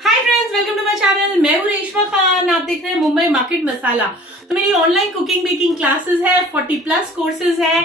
Hi friends, welcome to my channel. मैं हूं रेशमा खान। आप देख रहे हैं मुंबई मार्केट मसाला। तो मेरी ऑनलाइन कुकिंग बेकिंग क्लासेस है, 40+ कोर्सेज है।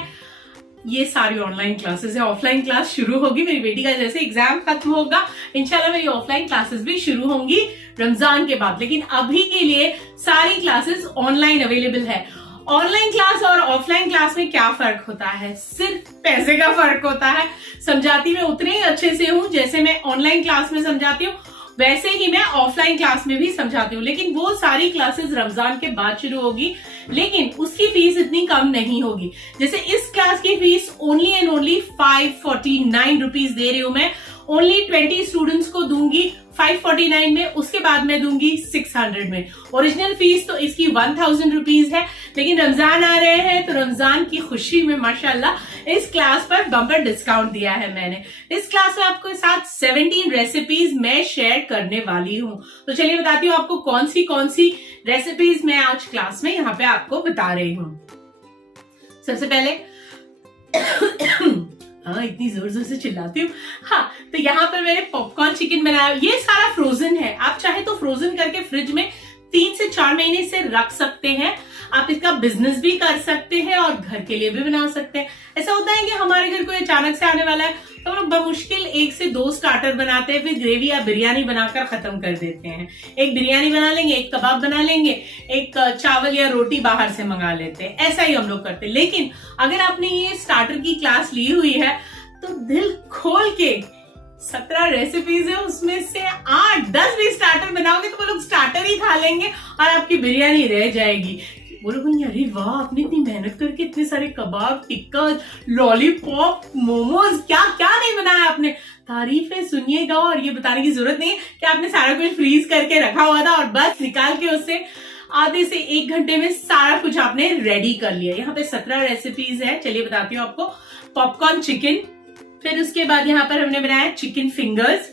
ये सारी ऑनलाइन क्लासेस है। ऑफलाइन क्लास शुरू होगी, मेरी बेटी का जैसे एग्जाम खत्म होगा इंशाल्लाह मेरी ऑफलाइन क्लासेस भी शुरू होंगी रमजान के बाद। लेकिन अभी के लिए सारी क्लासेस ऑनलाइन अवेलेबल है। ऑनलाइन क्लास और ऑफलाइन क्लास में क्या फर्क होता है? सिर्फ पैसे का फर्क होता है। समझाती मैं उतने ही अच्छे से हूं जैसे मैं ऑनलाइन क्लास में समझाती हूँ, वैसे ही मैं ऑफलाइन क्लास में भी समझाती हूँ। लेकिन वो सारी क्लासेस रमजान के बाद शुरू होगी, लेकिन उसकी फीस इतनी कम नहीं होगी। जैसे इस क्लास की fees only and only 549 rupees दे रही हूं मैं। ओनली 20 स्टूडेंट्स को दूंगी 549 में, उसके बाद मैं दूंगी 600 में। ओरिजिनल फीस तो इसकी 1000 रुपीज है, लेकिन रमजान आ रहे हैं तो रमजान की खुशी में माशाल्लाह इस क्लास पर बम्पर डिस्काउंट दिया है मैंने। इस क्लास में आपको साथ 17 रेसिपीज मैं शेयर करने वाली हूं। तो चलिए बताती हूँ आपको कौन सी रेसिपीज मैं आज क्लास में यहाँ पे आपको बता रही हूँ। सबसे पहले हाँ, इतनी जोर जोर से चिल्लाती हूँ। हाँ, तो यहाँ पर मैंने पॉपकॉर्न चिकन बनाया। ये सारा फ्रोजन है। आप चाहे तो फ्रोजन करके फ्रिज में 3 से 4 महीने से रख सकते हैं। आप इसका बिजनेस भी कर सकते हैं और घर के लिए भी बना सकते हैं। ऐसा होता है कि हमारे घर कोई अचानक से आने वाला है तो हम लोग बमुश्किल 1 से 2 स्टार्टर बनाते हैं, फिर ग्रेवी या बिरयानी बनाकर खत्म कर देते हैं। एक बिरयानी बना लेंगे, एक कबाब बना लेंगे, एक चावल या रोटी बाहर से मंगा लेते हैं। ऐसा ही हम लोग करते हैं। लेकिन अगर आपने ये स्टार्टर की क्लास ली हुई है तो दिल खोल के 17 रेसिपीज है, उसमें से 8-10 भी स्टार्टर बनाओगे तो वो लोग स्टार्टर ही खा लेंगे और आपकी बिरयानी रह जाएगी। वो लोग बोलेंगे अरे वाह, आपने इतनी मेहनत करके इतने सारे कबाब, टिक्का, लॉलीपॉप, मोमोज, क्या क्या नहीं बनाया आपने। तारीफें सुनिएगा और ये बताने की जरूरत नहीं है कि आपने सारा कुछ फ्रीज करके रखा हुआ था और बस निकाल के उससे आधे से 1 घंटे में सारा कुछ आपने रेडी कर लिया। यहाँ पे 17 रेसिपीज है। चलिए बताती हूँ आपको। पॉपकॉर्न चिकन, फिर उसके बाद यहाँ पर हमने बनाया चिकन फिंगर्स,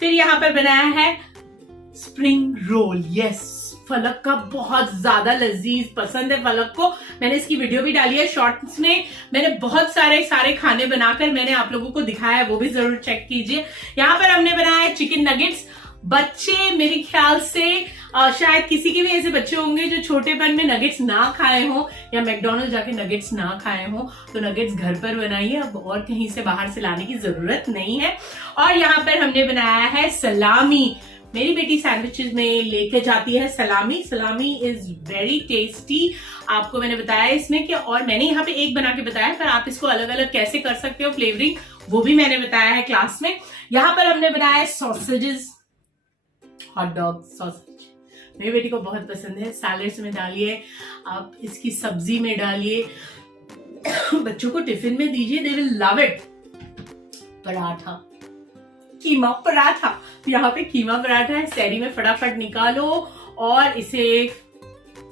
फिर यहाँ पर बनाया है स्प्रिंग रोल। यस, फलक का बहुत ज्यादा लजीज पसंद है फलक को। मैंने इसकी वीडियो भी डाली है शॉर्ट्स में। मैंने बहुत सारे खाने बनाकर मैंने आप लोगों को दिखाया है, वो भी जरूर चेक कीजिए। यहाँ पर हमने बनाया है चिकन नगेट्स। बच्चे मेरे ख्याल से शायद किसी के भी ऐसे बच्चे होंगे जो छोटेपन में नगेट्स ना खाए हो या मैकडॉनल्ड जाके नगेट्स ना खाए हो, तो नगेट्स घर पर बनाइए। अब और कहीं से बाहर से लाने की जरूरत नहीं है। और यहाँ पर हमने बनाया है सलामी। मेरी बेटी सैंडविचेस में लेके जाती है सलामी। सलामी इज वेरी टेस्टी। आपको मैंने बताया इसमें कि, और मैंने यहाँ पे एक बना के बताया, पर आप इसको अलग अलग कैसे कर सकते हो फ्लेवरिंग, वो भी मैंने बताया है क्लास में। यहाँ पर हमने बनाया है सॉसेजेस, हॉट डॉग सॉसेज। मेरी बेटी को बहुत पसंद है। सैलेड्स में डालिए, आप इसकी सब्जी में डालिए, बच्चों को टिफिन में दीजिए, they will love it. Paratha, keema paratha. यहाँ पे कीमा पराठा है। सैरी में फटाफट निकालो और इसे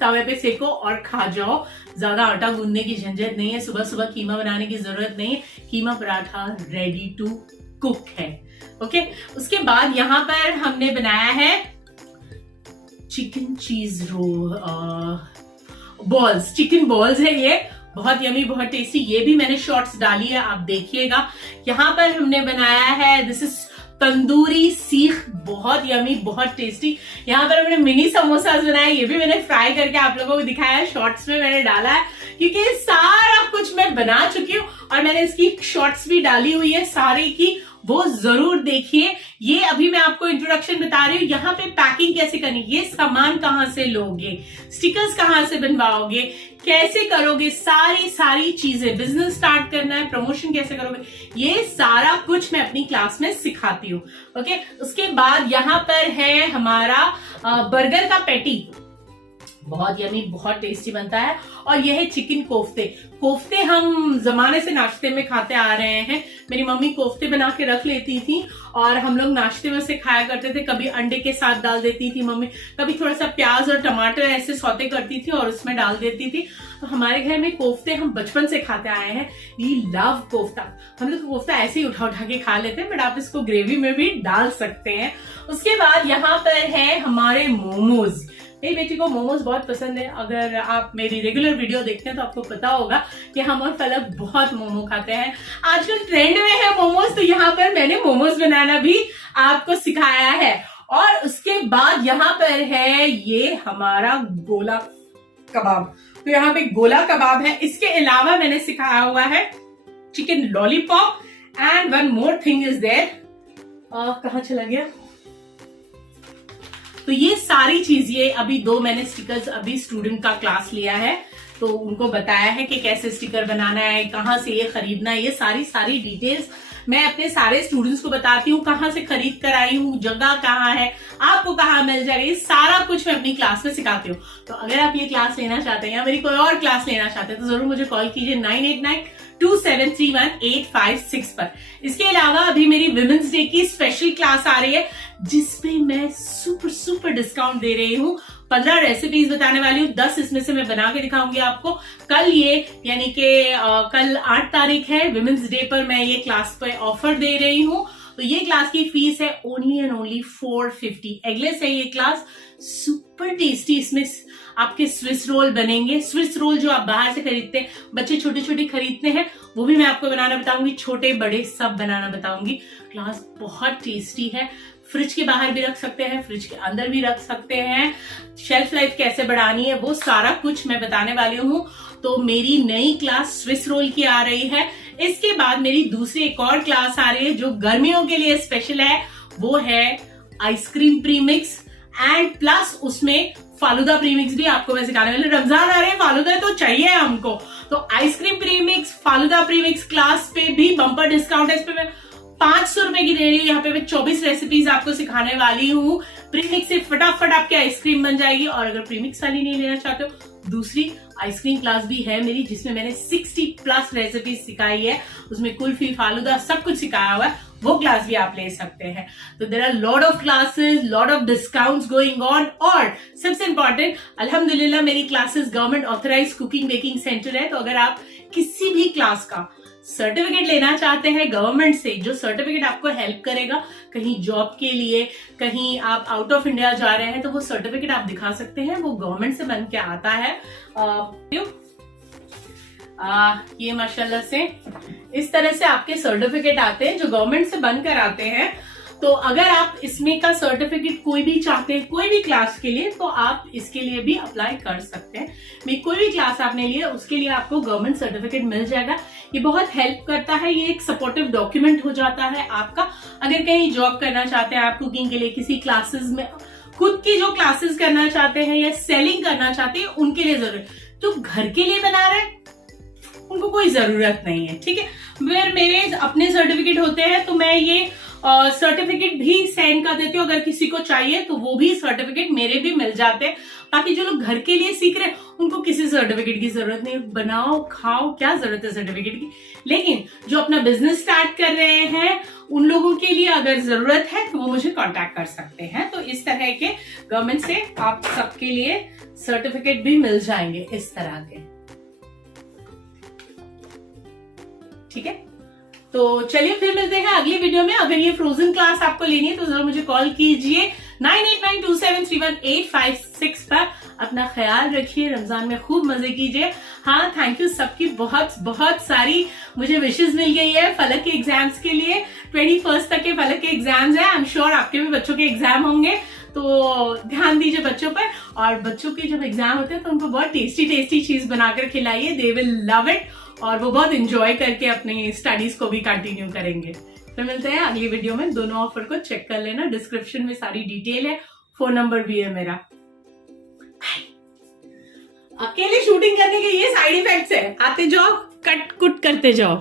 तवे पे सेको और खा जाओ। ज्यादा आटा गूंदने की झंझट नहीं है। सुबह सुबह कीमा बनाने की जरूरत नहीं है। कीमा पराठा रेडी टू कुक है। ओके, उसके बाद यहाँ पर हमने बनाया है chicken cheese role balls. Chicken balls है ये, बहुत यमी, बहुत टेस्टी। ये भी मैंने शॉर्ट्स डाली है, आप देखिएगा। यहाँ पर हमने बनाया है, दिस इज तंदूरी सीख, बहुत यमी, बहुत टेस्टी। यहाँ पर हमने मिनी समोसास बनाए। ये भी मैंने फ्राई करके आप लोगों को दिखाया है, शॉर्ट्स में मैंने डाला है, क्योंकि सारा कुछ मैं बना चुकी हूँ और मैंने इसकी शॉर्ट्स भी डाली हुई है सारी की, वो जरूर देखिए। ये अभी मैं आपको इंट्रोडक्शन बता रही हूँ। यहाँ पे पैकिंग कैसे करनी, ये सामान कहाँ से लोगे, स्टिकर्स कहाँ से बनवाओगे, कैसे करोगे, सारी चीजें, बिजनेस स्टार्ट करना है, प्रमोशन कैसे करोगे, ये सारा कुछ मैं अपनी क्लास में सिखाती हूँ। ओके, उसके बाद यहाँ पर है हमारा बर्गर का पैटी। बहुत यमी, बहुत टेस्टी बनता है। और यह है चिकन कोफ्ते। कोफ्ते हम जमाने से नाश्ते में खाते आ रहे हैं। मेरी मम्मी कोफ्ते बना के रख लेती थी और हम लोग नाश्ते में उसे खाया करते थे। कभी अंडे के साथ डाल देती थी मम्मी, कभी थोड़ा सा प्याज और टमाटर ऐसे सौते करती थी और उसमें डाल देती थी। तो हमारे घर में कोफ्ते हम बचपन से खाते आए हैं। We love kofta. हम लोग कोफ्ता ऐसे ही उठा उठा के खा लेते हैं, बट आप इसको ग्रेवी में भी डाल सकते हैं। उसके बाद यहाँ पर है हमारे मोमोज। मेरी बेटी को मोमोज बहुत पसंद है। अगर आप मेरी रेगुलर वीडियो देखते हैं तो आपको पता होगा कि हम और फलक बहुत मोमो खाते हैं। आजकल ट्रेंड में है मोमोज, तो यहाँ पर मैंने मोमोज बनाना भी आपको सिखाया है। और उसके बाद यहाँ पर है ये हमारा गोला कबाब। तो यहाँ पे गोला कबाब है। इसके अलावा मैंने सिखाया हुआ है chicken lollipop and one more thing is there. कहाँ चला गया? तो ये सारी चीज, ये अभी 2 मैंने स्टिकर्स अभी स्टूडेंट का क्लास लिया है, तो उनको बताया है कि कैसे स्टिकर बनाना है, कहाँ से ये खरीदना है, ये सारी डिटेल्स मैं अपने सारे स्टूडेंट्स को बताती हूँ, कहाँ से खरीद कर आई हूँ, जगह कहाँ है, आपको कहाँ मिल जाएगा, ये सारा कुछ मैं अपनी क्लास में सिखाती हूँ। तो अगर आप ये क्लास लेना चाहते हैं या मेरी कोई और क्लास लेना चाहते हैं तो जरूर मुझे कॉल कीजिए 9892731856 पर। इसके अलावा अभी मेरी विमेंस डे की स्पेशल क्लास आ रही है जिसपे मैं सुपर डिस्काउंट दे रही हूँ। 15 रेसिपीज बताने वाली हूँ, 10 इसमें से मैं बना के दिखाऊंगी आपको। कल ये यानी कि कल 8 तारीख है, विमेंस डे पर मैं ये क्लास पे ऑफर दे रही हूँ। तो ये क्लास की फीस है ओनली एंड ओनली 450 एगलेस है ये क्लास। सुपर टेस्टी इसमें आपके स्विस रोल बनेंगे। स्विस रोल जो आप बाहर से खरीदते हैं, बच्चे छोटे छोटे खरीदते हैं, वो भी मैं आपको बनाना बताऊंगी, छोटे बड़े सब बनाना बताऊंगी। क्लास बहुत टेस्टी है। फ्रिज के बाहर भी रख सकते हैं, फ्रिज के अंदर भी रख सकते हैं। शेल्फ लाइफ कैसे बढ़ानी है वो सारा कुछ मैं बताने वाली हूँ। तो मेरी नई क्लास स्विस रोल की आ रही है। इसके बाद मेरी दूसरी एक और क्लास आ रही है जो गर्मियों के लिए स्पेशल है, वो है आइसक्रीम प्रीमिक्स एंड प्लस उसमें फालूदा प्रीमिक्स भी आपको मैं सिखाने वाली। रमजान आ रहे हैं, फालूदा तो चाहिए हमको, तो ice cream premix, falooda premix class पे भी बम्पर डिस्काउंट है। इस पे मैं 500 रुपए की दे रही हूँ। यहाँ पे मैं 24 रेसिपीज आपको सिखाने वाली हूँ। प्रीमिक्स से फटाफट आपकी आइसक्रीम बन जाएगी। और अगर प्रीमिक्स वाली नहीं लेना चाहते हो, दूसरी आइसक्रीम क्लास भी है मेरी जिसमें मैंने 60+ रेसिपीज सिखाई है। उसमें कुल्फी, फालूदा सब कुछ सिखाया हुआ है, वो क्लास भी आप ले सकते हैं। तो there are lot of classes, lot of discounts going on. और सबसे इंपॉर्टेंट, अल्हम्दुलिल्लाह मेरी classes government authorise cooking baking centre है। तो अगर आप किसी भी क्लास का सर्टिफिकेट लेना चाहते हैं गवर्नमेंट से, जो सर्टिफिकेट आपको हेल्प करेगा कहीं जॉब के लिए, कहीं आप आउट ऑफ इंडिया जा रहे हैं, तो वो सर्टिफिकेट आप दिखा सकते हैं, वो गवर्नमेंट से बन के आता है। ये माशाल्लाह से इस तरह से आपके सर्टिफिकेट आते हैं जो गवर्नमेंट से बनकर आते हैं। तो अगर आप इसमें का सर्टिफिकेट कोई भी चाहते हैं कोई भी क्लास के लिए, तो आप इसके लिए भी अप्लाई कर सकते हैं। मैं कोई भी क्लास आपने लिया उसके लिए आपको गवर्नमेंट सर्टिफिकेट मिल जाएगा। ये बहुत हेल्प करता है, ये एक सपोर्टिव डॉक्यूमेंट हो जाता है आपका। अगर कहीं जॉब करना चाहते हैं आप कुकिंग के लिए, किसी क्लासेस में खुद की जो क्लासेस करना चाहते हैं या सेलिंग करना चाहते हैं, उनके लिए जरूरत। तो घर के लिए बना रहे उनको कोई जरूरत नहीं है, ठीक है। फिर मेरे अपने सर्टिफिकेट होते हैं तो मैं ये सर्टिफिकेट भी सेंड कर देती हूँ। अगर किसी को चाहिए तो वो भी सर्टिफिकेट मेरे भी मिल जाते हैं। बाकी जो लोग घर के लिए सीख रहे हैं उनको किसी सर्टिफिकेट की जरूरत नहीं, बनाओ खाओ, क्या जरूरत है सर्टिफिकेट की। लेकिन जो अपना बिजनेस स्टार्ट कर रहे हैं उन लोगों के लिए अगर जरूरत है तो वो मुझे कांटेक्ट कर सकते हैं। तो इस तरह के गवर्नमेंट से आप सबके लिए सर्टिफिकेट भी मिल जाएंगे इस तरह के, ठीक है। तो चलिए फिर मिलते हैं अगली वीडियो में। अगर ये फ्रोजन क्लास आपको लेनी है तो जरूर मुझे कॉल कीजिए 9892731856 पर। अपना ख्याल रखिए, रमजान में खूब मजे कीजिए। हाँ, थैंक यू सबकी बहुत सारी मुझे विशेष मिल गई है फलक के एग्जाम्स के लिए। 21 तक के फलक के एग्जाम्स है। आई एम श्योर आपके भी बच्चों के एग्जाम होंगे, तो ध्यान दीजिए बच्चों पर। और बच्चों के जब एग्जाम होते हैं तो उनको बहुत टेस्टी चीज बनाकर खिलाइए, दे विल लव इट, और वो बहुत इंजॉय करके अपनी स्टडीज को भी कंटिन्यू करेंगे। तो मिलते हैं अगली वीडियो में। दोनों ऑफर को चेक कर लेना, डिस्क्रिप्शन में सारी डिटेल है, फोन नंबर भी है मेरा। अकेले शूटिंग करने के ये साइड इफेक्ट्स है, आते जाओ कट कुट करते जाओ।